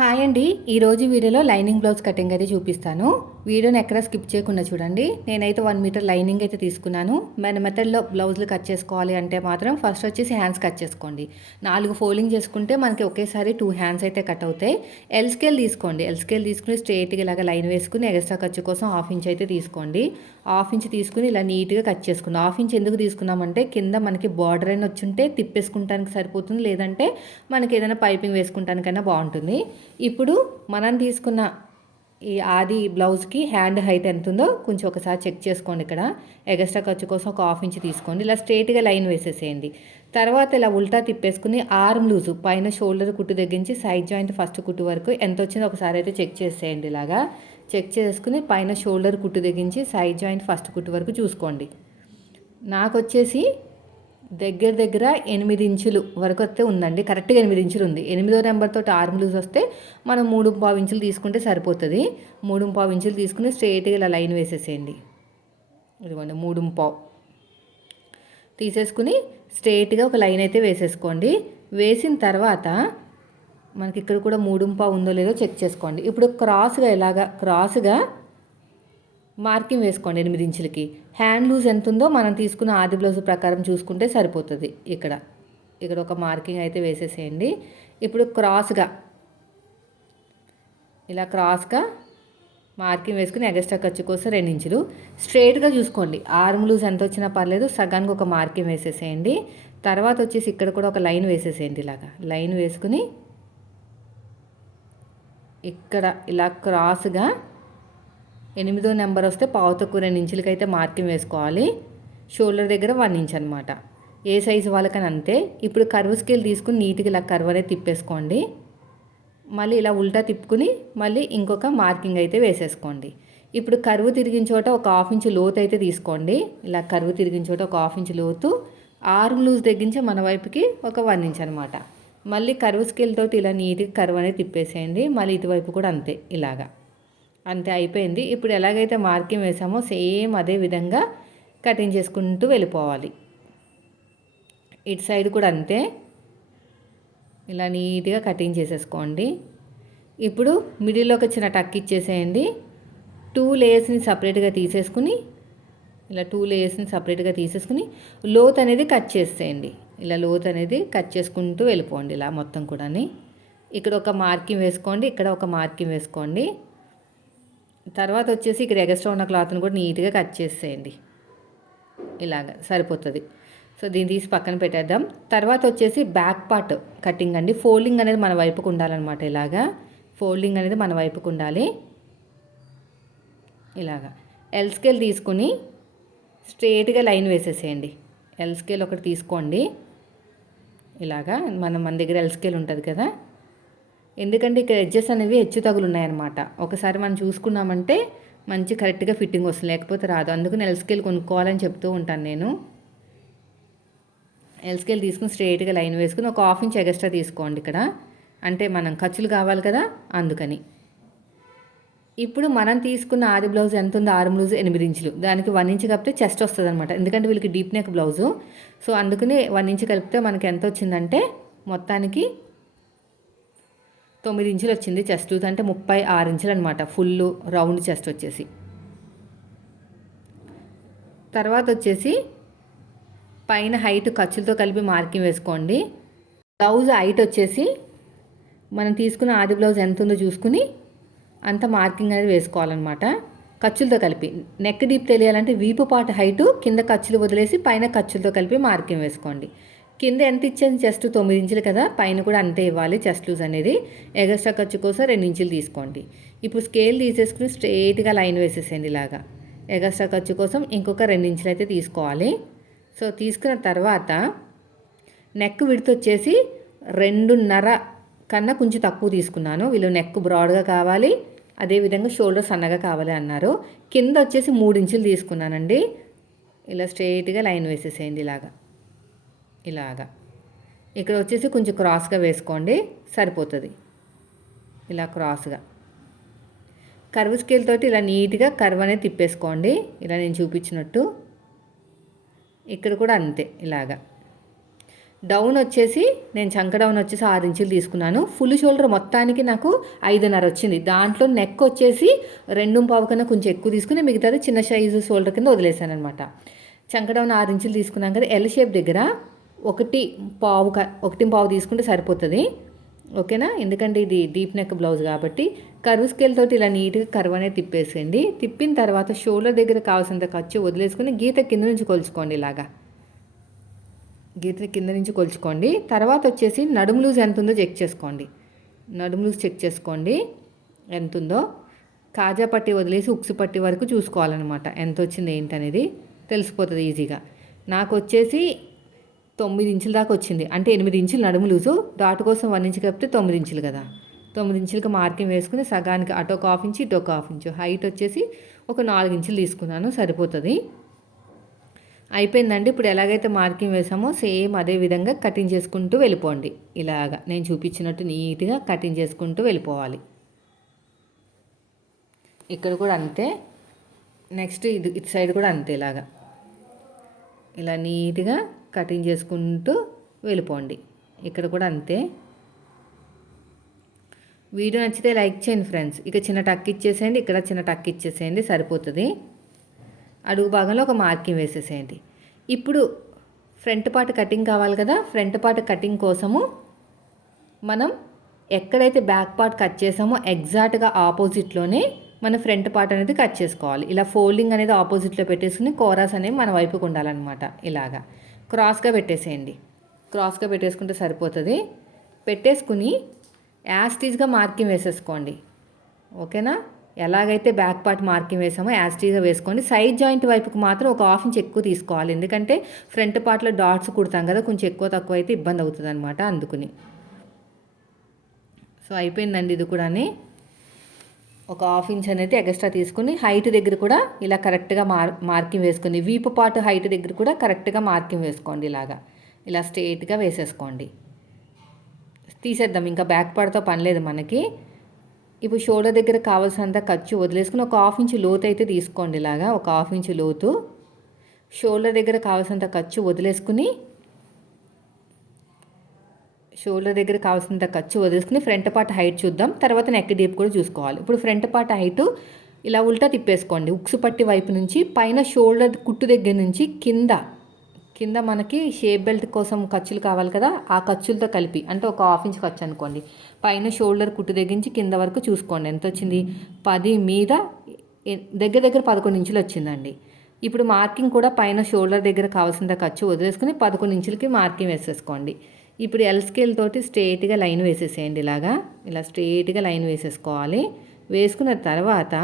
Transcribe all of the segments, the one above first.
Hi, hi అండి ఈరోజు వీడియోలో లైనింగ్ బ్లౌజ్ కటింగ్ అయితే చూపిస్తాను. వీడియోని ఎక్కడ స్కిప్ చేయకుండా చూడండి. నేనైతే వన్ మీటర్ లైనింగ్ అయితే తీసుకున్నాను. మన మెథడ్లో బ్లౌజులు కట్ చేసుకోవాలి అంటే మాత్రం ఫస్ట్ వచ్చేసి హ్యాండ్స్ కట్ చేసుకోండి. నాలుగు ఫోల్డింగ్ చేసుకుంటే మనకి ఒకేసారి టూ హ్యాండ్స్ అయితే కట్ అవుతాయి. ఎల్ స్కేల్ తీసుకోండి. ఎల్ స్కేల్ తీసుకుని స్ట్రేట్గా ఇలాగ లైన్ వేసుకుని ఎక్స్ట్రా ఖర్చు కోసం హాఫ్ ఇంచ్ అయితే తీసుకోండి. హాఫ్ ఇంచ్ తీసుకుని ఇలా నీట్గా కట్ చేసుకోండి హాఫ్ ఇంచ్ ఎందుకు తీసుకున్నామంటే కింద మనకి బార్డర్ అయిన వచ్చుంటే తిప్పేసుకుంటానికి సరిపోతుంది. లేదంటే మనకి ఏదైనా పైపింగ్ వేసుకుంటానికైనా బాగుంటుంది. ఇప్పుడు మనం తీసుకున్న ఈ ఆది బ్లౌజ్కి హ్యాండ్ హైట్ ఎంత ఉందో కొంచెం ఒకసారి చెక్ చేసుకోండి ఇక్కడ. ఎగస్ట్రా ఖర్చు కోసం ఒక హాఫ్ ఇంచ్ తీసుకోండి. ఇలా స్ట్రేట్గా లైన్ వేసేసేయండి. తర్వాత ఇలా ఉల్టా తిప్పేసుకుని ఆర్మ్ లూజు పైన షోల్డర్ కుట్టు దగ్గరించి సైడ్ జాయింట్ ఫస్ట్ కుట్టు వరకు ఎంత వచ్చిందో ఒకసారి అయితే చెక్ చేసేయండి ఇలాగా. చెక్ చేసుకుని పైన షోల్డర్ కుట్టు దగ్గరించి సైడ్ జాయింట్ ఫస్ట్ కుట్టు వరకు చూసుకోండి. నాకు వచ్చేసి దగ్గర దగ్గర ఎనిమిది ఇంచులు వరకు వస్తే ఉందండి. కరెక్ట్గా ఎనిమిది ఇంచులు ఉంది. ఎనిమిదో నెంబర్తో ఆర్మ్ లూజ్ వస్తే మనం మూడు పావు ఇంచులు తీసుకుంటే సరిపోతుంది. మూడు పావు ఇంచులు తీసుకుని స్ట్రైట్గా ఇలా లైన్ వేసేసేయండి. ఇదిగోండి మూడు పావు. తీసేసుకుని స్ట్రైట్గా ఒక లైన్ అయితే వేసేసుకోండి. వేసిన తర్వాత మనకి ఇక్కడ కూడా మూడు పావు ఉందో లేదో చెక్ చేసుకోండి. ఇప్పుడు క్రాస్గా ఇలాగా క్రాస్గా మార్కింగ్ వేసుకోండి ఎనిమిది ఇంచులకి. హ్యాండ్ లూజ్ ఎంత ఉందో మనం తీసుకున్న ఆది బ్లౌజ్ ప్రకారం చూసుకుంటే సరిపోతుంది ఇక్కడ. ఇక్కడ ఒక మార్కింగ్ అయితే వేసేసేయండి. ఇప్పుడు క్రాస్గా ఇలా క్రాస్గా మార్కింగ్ వేసుకుని ఎగస్ట్రా ఖర్చు కోసం రెండు ఇంచులు. స్ట్రైట్గా చూసుకోండి. ఆర్మ్ లూజ్ ఎంత వచ్చినా పర్లేదు సగానికి ఒక మార్కింగ్ వేసేసేయండి. తర్వాత వచ్చేసి ఇక్కడ కూడా ఒక లైన్ వేసేసేయండి ఇలాగా. లైన్ వేసుకుని ఇక్కడ ఇలా క్రాస్గా ఎనిమిదో నెంబర్ వస్తే పావుతక్కువ రెండు ఇంచులకైతే మార్కింగ్ వేసుకోవాలి? షోల్డర్ దగ్గర వన్ ఇంచ్ అనమాట ఏ సైజు వాళ్ళకని అంతే. ఇప్పుడు కర్వ్ స్కేల్ తీసుకుని నీట్గా ఇలా కర్వ్ అనేది తిప్పేసుకోండి. మళ్ళీ ఇలా ఉల్టా తిప్పుకుని మళ్ళీ ఇంకొక మార్కింగ్ అయితే వేసేసుకోండి. ఇప్పుడు కరువు తిరిగిన చోట ఒక హాఫ్ ఇంచ్ లోతు అయితే తీసుకోండి. ఇలా కరువు తిరిగిన చోట ఒక హాఫ్ ఇంచ్ లోతు. ఆర్మ్ లూజ్ తగ్గించి మన వైపుకి ఒక వన్ ఇంచ్ అనమాట మళ్ళీ కరువు స్కేల్ తోటి ఇలా నీట్గా కరువు అనేది తిప్పేసేయండి. మళ్ళీ ఇటువైపు కూడా అంతే ఇలాగా. అంతే అయిపోయింది. ఇప్పుడు ఎలాగైతే మార్కింగ్ వేసామో సేమ్ అదే విధంగా కటింగ్ చేసుకుంటూ వెళ్ళిపోవాలి. ఇటు సైడ్ కూడా అంతే. ఇలా నీట్గా కటింగ్ చేసేసుకోండి. ఇప్పుడు మిడిల్లోకి వచ్చిన టక్ ఇచ్చేసేయండి. టూ లేయర్స్ని సపరేట్గా తీసేసుకుని ఇలా టూ లేయర్స్ని సపరేట్గా తీసేసుకుని లోత్ అనేది కట్ చేసేయండి. ఇలా లోత్ అనేది కట్ చేసుకుంటూ వెళ్ళిపోండి ఇలా మొత్తం కూడా ఇక్కడ ఒక మార్కింగ్ వేసుకోండి ఇక్కడ ఒక మార్కింగ్ వేసుకోండి. తర్వాత వచ్చేసి ఇక్కడ ఎగస్ట్రా ఉన్న క్లాత్ని కూడా నీట్గా కట్ చేసేయండి. ఇలాగ సరిపోతుంది. సో దీన్ని తీసి పక్కన పెట్టేద్దాం. తర్వాత వచ్చేసి బ్యాక్ పార్ట్ కటింగ్ అండి. ఫోల్డింగ్ అనేది మన వైపుకు ఉండాలన్నమాట ఇలాగా. ఫోల్డింగ్ అనేది మన వైపుకు ఉండాలి. ఇలాగా. ఎల్ స్కేల్ తీసుకుని స్ట్రేట్గా లైన్ వేసేసేయండి. ఎల్ స్కేల్ ఒకటి తీసుకోండి. ఇలాగా మనం మన దగ్గర ఎల్ స్కేల్ ఉంటుంది కదా. ఎందుకంటే ఇక్కడ ఎడ్జెస్ అనేవి హెచ్చు తగులు ఉన్నాయన్నమాట. ఒకసారి మనం చూసుకున్నామంటే మంచి కరెక్ట్గా ఫిట్టింగ్ వస్తుంది లేకపోతే రాదు. అందుకు ఎల్ స్కేల్ కొనుక్కోవాలని చెప్తూ ఉంటాను నేను. ఎల్ స్కేల్ తీసుకుని స్ట్రైట్గా లైన్ వేసుకుని ఒక హాఫ్ ఇంచ్ ఎగస్ట్రా తీసుకోండి ఇక్కడ. అంటే మనం ఖర్చులు కావాలి కదా అందుకని. ఇప్పుడు మనం తీసుకున్న ఆది బ్లౌజ్ ఎంత ఉందో ఆరు బ్లౌజ్ ఎనిమిది ఇంచులు. దానికి వన్ ఇంచ్ కలిపితే చెస్ట్ వస్తుంది అనమాట ఎందుకంటే వీళ్ళకి డీప్ నెక్ బ్లౌజు సో అందుకని వన్ ఇంచ్ కలిపితే మనకి ఎంత వచ్చిందంటే మొత్తానికి తొమ్మిది ఇంచులు వచ్చింది చెస్ట్ అంటే ముప్పై ఆరు ఇంచులు అనమాట ఫుల్ రౌండ్ చెస్ట్ వచ్చేసి. తర్వాత వచ్చేసి పైన హైట్ ఖర్చులతో కలిపి మార్కింగ్ వేసుకోండి. బ్లౌజ్ హైట్ వచ్చేసి మనం తీసుకున్న ఆది బ్లౌజ్ ఎంత ఉందో చూసుకుని అంత మార్కింగ్ అనేది వేసుకోవాలన్నమాట. ఖర్చులతో కలిపి. నెక్ డీప్ తెలియాలంటే వీపు పాటు హైటు కింద ఖర్చులు వదిలేసి పైన ఖర్చులతో కలిపి మార్కింగ్ వేసుకోండి. కింద ఎంత ఇచ్చేది జస్ట్ తొమ్మిది ఇంచులు కదా? పైన కూడా అంతే ఇవ్వాలి చెస్ట్ లూజ్ అనేది. ఎగస్ట్రా ఖర్చు కోసం రెండు ఇంచులు తీసుకోండి. ఇప్పుడు స్కేల్ తీసేసుకుని స్ట్రైట్గా లైన్ వేసేసేయండి ఇలాగా. ఎగస్ట్రా ఖర్చు కోసం ఇంకొక రెండు ఇంచులు అయితే తీసుకోవాలి. సో తీసుకున్న తర్వాత నెక్ విడత వచ్చేసి రెండున్నర కన్నా కొంచెం తక్కువ తీసుకున్నాను. వీళ్ళు నెక్ బ్రాడ్గా కావాలి. అదేవిధంగా షోల్డర్ సన్నగా కావాలి అన్నారు. కింద వచ్చేసి మూడు ఇంచులు తీసుకున్నానండి. ఇలా స్ట్రైట్గా లైన్ వేసేసేయండి ఇలాగా. ఇలాగా. ఇక్కడ వచ్చేసి కొంచెం క్రాస్గా వేసుకోండి సరిపోతుంది. ఇలా క్రాస్గా. కర్వ్ స్కేల్ తోటి ఇలా నీట్గా కర్వ్ అనేది తిప్పేసుకోండి. ఇలా నేను చూపించినట్టు. ఇక్కడ కూడా అంతే ఇలాగా. డౌన్ వచ్చేసి నేను చంక డౌన్ వచ్చేసి ఆరు ఇంచులు తీసుకున్నాను. ఫుల్ షోల్డర్ మొత్తానికి నాకు ఐదున్నర వచ్చింది. దాంట్లో నెక్ వచ్చేసి రెండు పావు కన్నా కొంచెం ఎక్కువ తీసుకుని మిగతాది చిన్న సైజు షోల్డర్ కింద వదిలేసాను అనమాట చంక డౌన్ ఆరు ఇంచులు తీసుకున్నాం కదా ఎల్ షేప్ దగ్గర. ఒకటి పావు క ఒకటి పావు తీసుకుంటే సరిపోతుంది. ఓకేనా? ఎందుకంటే ఇది డీప్ నెక్ బ్లౌజ్ కాబట్టి కరువు స్కేల్ తోటి ఇలా నీట్గా కరువు అనేది తిప్పేసేయండి. తిప్పిన తర్వాత షోల్డర్ దగ్గర కావాల్సినంత ఖర్చు వదిలేసుకుని గీత కింద నుంచి కొలుచుకోండి ఇలాగా. గీత కింద నుంచి కొలుచుకోండి. తర్వాత వచ్చేసి నడుము లూజ్ ఎంత ఉందో చెక్ చేసుకోండి. నడుము లూజ్ చెక్ చేసుకోండి. ఎంత ఉందో. కాజా పట్టి వదిలేసి ఉక్సు పట్టి వరకు చూసుకోవాలన్నమాట. ఎంత వచ్చింది ఏంటనేది. తెలిసిపోతుంది ఈజీగా. నాకు వచ్చేసి తొమ్మిది ఇంచుల దాకా వచ్చింది. అంటే ఎనిమిది ఇంచులు నడుము లూజు డాట్ కోసం వన్ ఇంచు కప్పితే తొమ్మిది ఇంచులు కదా. తొమ్మిది ఇంచులకి మార్కింగ్ వేసుకుని సగానికి అటో ఒక హాఫ్ ఇంచు ఇటు ఒక హాఫ్ ఇంచు. హైట్ వచ్చేసి ఒక నాలుగు ఇంచులు తీసుకున్నాను సరిపోతుంది. అయిపోయిందండి. ఇప్పుడు ఎలాగైతే మార్కింగ్ వేసామో సేమ్ అదే విధంగా కటింగ్ చేసుకుంటూ వెళ్ళిపోండి. ఇలాగా నేను చూపించినట్టు నీట్గా కటింగ్ చేసుకుంటూ వెళ్ళిపోవాలి. ఇక్కడ కూడా అంతే. నెక్స్ట్ ఇది ఇటు సైడ్ కూడా అంతే ఇలాగా. ఇలా నీట్గా కటింగ్ చేసుకుంటూ వెళ్ళిపోండి. ఇక్కడ కూడా అంతే. వీడియో నచ్చితే లైక్ చేయండి ఫ్రెండ్స్. ఇక చిన్న టక్ ఇచ్చేసేయండి ఇక్కడ చిన్న టక్ ఇచ్చేసేయండి సరిపోతుంది. అడుగు భాగంలో ఒక మార్కింగ్ వేసేసేయండి. ఇప్పుడు ఫ్రంట్ పార్ట్ కటింగ్ కావాలి కదా ఫ్రంట్ పార్ట్ కటింగ్ కోసము మనం ఎక్కడైతే బ్యాక్ పార్ట్ కట్ చేసామో ఎగ్జాక్ట్గా ఆపోజిట్లోనే మన ఫ్రంట్ పార్ట్ అనేది కట్ చేసుకోవాలి. ఇలా ఫోల్డింగ్ అనేది ఆపోజిట్లో పెట్టేసుకుని కోరాస్ అనేవి మన వైపుకు ఉండాలన్నమాట ఇలాగా. క్రాస్గా పెట్టేసేయండి. క్రాస్గా పెట్టేసుకుంటే సరిపోతుంది. పెట్టేసుకుని యాస్టీజ్గా మార్కింగ్ వేసేసుకోండి. ఓకేనా? ఎలాగైతే బ్యాక్ పార్ట్ మార్కింగ్ వేసామో యాస్టీజ్గా వేసుకోండి. సైడ్ జాయింట్ వైపుకి మాత్రం ఒక హాఫ్ ఇంచ్ ఎక్కువ తీసుకోవాలి. ఎందుకంటే ఫ్రంట్ పార్ట్లో డాట్స్ కుడతాం కదా కొంచెం ఎక్కువ తక్కువ అయితే ఇబ్బంది అవుతుంది అనమాట అందుకుని. సో అయిపోయిందండి ఇది కూడా ఒక హాఫ్ ఇంచ్ అనేది ఎక్స్ట్రా తీసుకుని హైట్ దగ్గర కూడా ఇలా కరెక్ట్గా మార్ మార్కింగ్ వేసుకుని వీపు పాటు హైట్ దగ్గర కూడా కరెక్ట్గా మార్కింగ్ వేసుకోండి ఇలాగా. ఇలా స్ట్రేట్గా వేసేసుకోండి. తీసేద్దాం. ఇంకా బ్యాక్ పార్ట్తో పని లేదు మనకి. ఇప్పుడు షోల్డర్ దగ్గర కావాల్సినంత ఖర్చు వదిలేసుకుని ఒక హాఫ్ ఇంచ్ లోతు అయితే తీసుకోండి ఇలాగా. ఒక హాఫ్ ఇంచు లోతు. షోల్డర్ దగ్గర కావాల్సినంత ఖర్చు వదిలేసుకుని షోల్డర్ దగ్గర కావాల్సినంత ఖర్చు వదిలేసుకుని ఫ్రంట్ పార్ట్ హైట్ చూద్దాం. తర్వాత నెక్ డీప్ కూడా చూసుకోవాలి. ఇప్పుడు ఫ్రంట్ పార్ట్ హైట్ ఇలా ఉల్టా తిప్పేసుకోండి. ఉక్సు పట్టి వైపు నుంచి పైన షోల్డర్ కుట్టు దగ్గర నుంచి కింద కింద మనకి షేప్ బెల్ట్ కోసం ఖర్చులు కావాలి కదా ఆ ఖర్చులతో కలిపి అంటే ఒక హాఫ్ ఇంచ్ ఖర్చు అనుకోండి. పైన షోల్డర్ కుట్టు దగ్గర నుంచి కింద వరకు చూసుకోండి. ఎంత వచ్చింది? పది మీద దగ్గర దగ్గర పదకొండు ఇంచులు వచ్చిందండి. ఇప్పుడు మార్కింగ్ కూడా పైన షోల్డర్ దగ్గర కావాల్సిన ఖర్చు వదిలేసుకుని పదకొండు ఇంచులకి మార్కింగ్ వేసేసుకోండి. ఇప్పుడు ఎల్ స్కేల్ తోటి స్ట్రేట్గా లైన్ వేసేసేయండి ఇలాగా. ఇలా స్ట్రేట్గా లైన్ వేసేసుకోవాలి. వేసుకున్న తర్వాత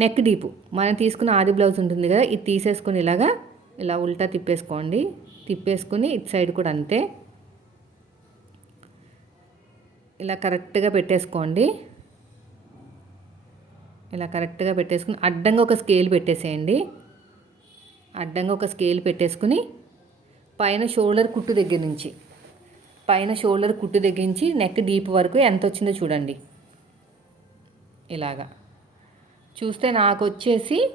నెక్ డీపు మనం తీసుకున్న ఆది బ్లౌజ్ ఉంటుంది కదా ఇది తీసేసుకుని ఇలాగా ఇలా ఉల్టా తిప్పేసుకోండి. తిప్పేసుకుని ఇటు సైడ్ కూడా అంతే. ఇలా కరెక్ట్గా పెట్టేసుకోండి. ఇలా కరెక్ట్గా పెట్టేసుకుని అడ్డంగా ఒక స్కేల్ పెట్టేసేయండి. అడ్డంగా ఒక స్కేల్ పెట్టేసుకుని పైన షోల్డర్ కుట్టు దగ్గర నుంచి. పైన షోల్డర్ కుట్టు తెగించి నెక్ డీప్ వరకు ఎంత వచ్చిందో చూడండి. ఇలాగా. చూస్తే నాకు వచ్చేసి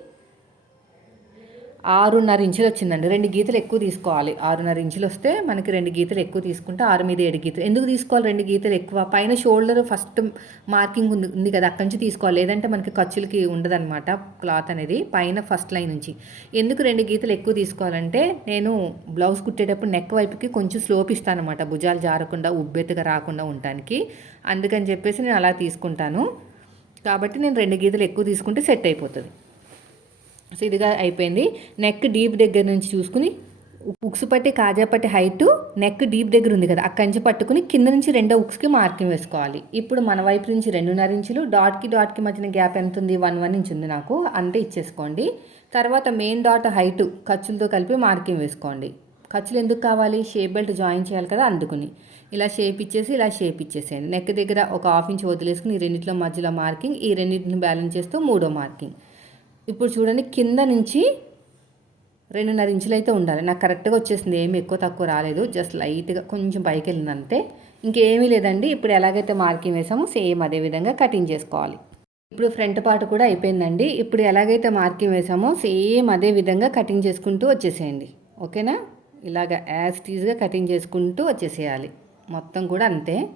ఆరున్నర ఇంచులు వచ్చిందండి. రెండు గీతలు ఎక్కువ తీసుకోవాలి. ఆరున్నర ఇంచులు వస్తే మనకి రెండు గీతలు ఎక్కువ తీసుకుంటే ఆరు మీద ఏడు గీతలు. ఎందుకు తీసుకోవాలి రెండు గీతలు ఎక్కువ? పైన షోల్డర్ ఫస్ట్ మార్కింగ్ ఉంది ఉంది కదా అక్కడి నుంచి తీసుకోవాలి. లేదంటే మనకి ఖర్చులకి ఉండదన్నమాట క్లాత్ అనేది పైన ఫస్ట్ లైన్ నుంచి. ఎందుకు రెండు గీతలు ఎక్కువ తీసుకోవాలంటే నేను బ్లౌజ్ కుట్టేటప్పుడు నెక్ వైపుకి కొంచెం స్లోప్ ఇస్తాను అనమాట భుజాలు జారకుండా ఉబ్బెత్తుగా రాకుండా ఉండటానికి. అందుకని చెప్పేసి నేను అలా తీసుకుంటాను. కాబట్టి నేను రెండు గీతలు ఎక్కువ తీసుకుంటే సెట్ అయిపోతుంది. సో ఇదిగా అయిపోయింది. నెక్ డీప్ దగ్గర నుంచి చూసుకుని ఉక్స్ పట్టి కాజా పట్టి హైట్ నెక్ డీప్ దగ్గర ఉంది కదా అక్కడి నుంచి పట్టుకుని కింద నుంచి రెండో ఉక్స్కి మార్కింగ్ వేసుకోవాలి. ఇప్పుడు మన వైపు నుంచి రెండున్నర ఇంచులు డాట్కి డాట్కి మధ్యన గ్యాప్ ఎంత ఉంది? వన్ వన్ ఇంచ్ ఉంది నాకు అంతే ఇచ్చేసుకోండి. తర్వాత మెయిన్ డాట్ హైట్ ఖర్చులతో కలిపి మార్కింగ్ వేసుకోండి. ఖర్చులు ఎందుకు కావాలి? షేప్ బెల్ట్ జాయిన్ చేయాలి కదా అందుకుని. ఇలా షేప్ ఇచ్చేసి ఇలా షేప్ ఇచ్చేసేయండి. నెక్ దగ్గర ఒక హాఫ్ ఇంచ్ వదిలేసుకుని ఈ రెండింటిలో మధ్యలో మార్కింగ్ ఈ రెండింటిని బ్యాలెన్స్ చేస్తూ మూడో మార్కింగ్ ఇప్పుడు చూడండి కింద నుంచి రెండున్నర ఇంచులు అయితే ఉండాలి. నాకు కరెక్ట్గా వచ్చేసింది ఏమి ఎక్కువ తక్కువ రాలేదు. జస్ట్ లైట్గా కొంచెం పైకి వెళ్ళింది అంతే. ఇంకేమీ లేదండి. ఇప్పుడు ఎలాగైతే మార్కింగ్ వేసామో సేమ్ అదే విధంగా కటింగ్ చేసుకోవాలి. ఇప్పుడు ఫ్రంట్ పార్ట్ కూడా అయిపోయిందండి. ఇప్పుడు ఎలాగైతే మార్కింగ్ వేసామో సేమ్ అదే విధంగా కటింగ్ చేసుకుంటూ వచ్చేసేయండి. ఓకేనా? ఇలాగ యాజ్ టీజ్గా కటింగ్ చేసుకుంటూ వచ్చేసేయాలి. మొత్తం కూడా అంతే.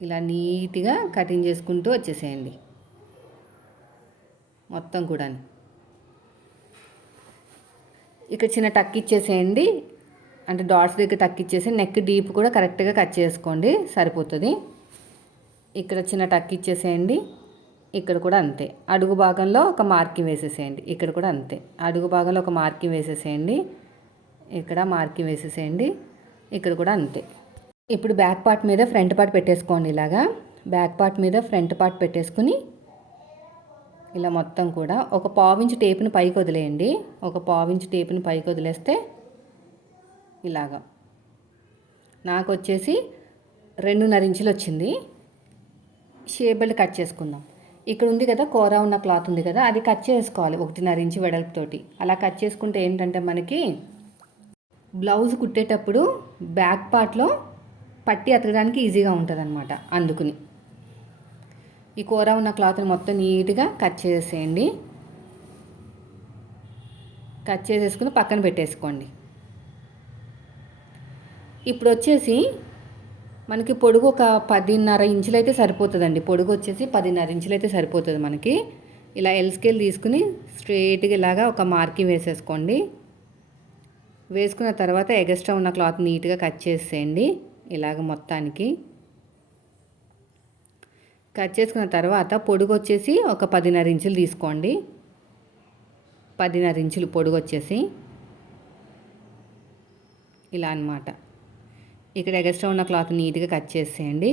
ఇలా నీట్గా కటింగ్ చేసుకుంటూ వచ్చేసేయండి. మొత్తం కూడా ఇక్కడ చిన్న టక్ ఇచ్చేసేయండి. అంటే డాట్స్ దగ్గర టక్ ఇచ్చేసి నెక్ డీప్ కూడా కరెక్ట్గా కట్ చేసుకోండి. సరిపోతుంది. ఇక్కడ చిన్న టక్ ఇచ్చేసేయండి. ఇక్కడ కూడా అంతే. అడుగు భాగంలో ఒక మార్కింగ్ వేసేసేయండి. ఇక్కడ కూడా అంతే. అడుగు భాగంలో ఒక మార్కింగ్ వేసేసేయండి. ఇక్కడ మార్కింగ్ వేసేసేయండి. ఇక్కడ కూడా అంతే. ఇప్పుడు బ్యాక్ పార్ట్ మీద ఫ్రంట్ పార్ట్ పెట్టేసుకోండి ఇలాగా. బ్యాక్ పార్ట్ మీద ఫ్రంట్ పార్ట్ పెట్టేసుకుని ఇలా మొత్తం కూడా ఒక పావించి టేపుని పైకి వదిలేయండి. ఒక పావించి టేపుని పైకి వదిలేస్తే ఇలాగా. నాకు వచ్చేసి రెండున్నర ఇంచులు వచ్చింది. షేబెల్ కట్ చేసుకుందాం. ఇక్కడ ఉంది కదా కూర ఉన్న క్లాత్ ఉంది కదా అది కట్ చేసుకోవాలి ఒకటిన్నర ఇంచు వెడల్పుతోటి అలా కట్ చేసుకుంటే ఏంటంటే మనకి బ్లౌజ్ కుట్టేటప్పుడు బ్యాక్ పార్ట్లో పట్టి అతకడానికి ఈజీగా ఉంటుంది అనమాట అందుకుని. ఈ కూర ఉన్న క్లాత్ని మొత్తం నీట్గా కట్ చేసేయండి. కట్ చేసేసుకుని పక్కన పెట్టేసుకోండి. ఇప్పుడు వచ్చేసి మనకి పొడుగు ఒక పదిన్నర ఇంచులు అయితే సరిపోతుందండి. పొడుగు వచ్చేసి పదిన్నర ఇంచులు అయితే సరిపోతుంది మనకి. ఇలా ఎల్ స్కేల్ తీసుకుని స్ట్రేట్గా ఇలాగా ఒక మార్కింగ్ వేసేసుకోండి. వేసుకున్న తర్వాత ఎగస్ట్రా ఉన్న క్లాత్ నీట్గా కట్ చేసేయండి. ఇలాగ మొత్తానికి. కట్ చేసుకున్న తర్వాత పొడుగు వచ్చేసి ఒక పదిన్నర ఇంచులు తీసుకోండి. పదిన్నర ఇంచులు పొడుగు వచ్చేసి ఇలా అనమాట ఇక్కడ ఎగస్ట్రా ఉన్న క్లాత్ నీట్గా కట్ చేసేయండి.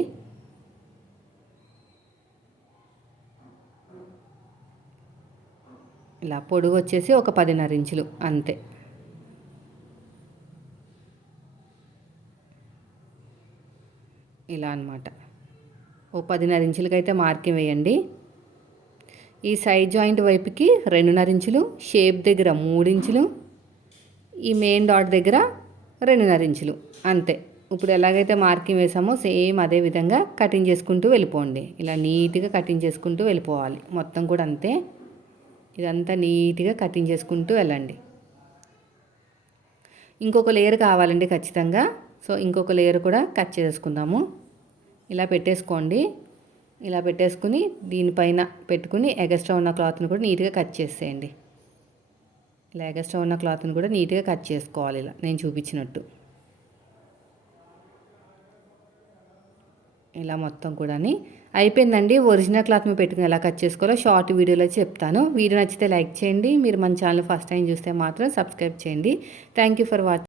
ఇలా పొడుగు వచ్చేసి ఒక పదిన్నర ఇంచులు అంతే. ఇలా అనమాట ఓ పదిన్నర ఇంచులకైతే మార్కింగ్ వేయండి. ఈ సైడ్ జాయింట్ వైపుకి రెండున్నర ఇంచులు షేప్ దగ్గర మూడు ఇంచులు ఈ మెయిన్ డాట్ దగ్గర రెండున్నర ఇంచులు. అంతే. ఇప్పుడు ఎలాగైతే మార్కింగ్ వేసామో సేమ్ అదే విధంగా కటింగ్ చేసుకుంటూ వెళ్ళిపోండి. ఇలా నీట్గా కటింగ్ చేసుకుంటూ వెళ్ళిపోవాలి. మొత్తం కూడా అంతే. ఇదంతా నీట్గా కటింగ్ చేసుకుంటూ వెళ్ళండి. ఇంకొక లేయర్ కావాలండి ఖచ్చితంగా. సో ఇంకొక లేయర్ కూడా కట్ చేసుకుందాము. ఇలా పెట్టేసుకోండి. ఇలా పెట్టేసుకుని దీనిపైన పెట్టుకుని ఎగస్ట్రా ఉన్న క్లాత్ని కూడా నీట్గా కట్ చేసేయండి. ఇలా ఎగస్ట్రా ఉన్న క్లాత్ని కూడా నీట్గా కట్ చేసుకోవాలి ఇలా. నేను చూపించినట్టు. ఇలా మొత్తం కూడా అయిపోయిందండి. ఒరిజినల్ క్లాత్ మీరు పెట్టుకుని ఎలా కట్ చేసుకోవాలో షార్ట్ వీడియోలో చెప్తాను. వీడియో నచ్చితే లైక్ చేయండి. మీరు మన ఛానల్ ఫస్ట్ టైం చూస్తే మాత్రం సబ్స్క్రైబ్ చేయండి. Thank you for watching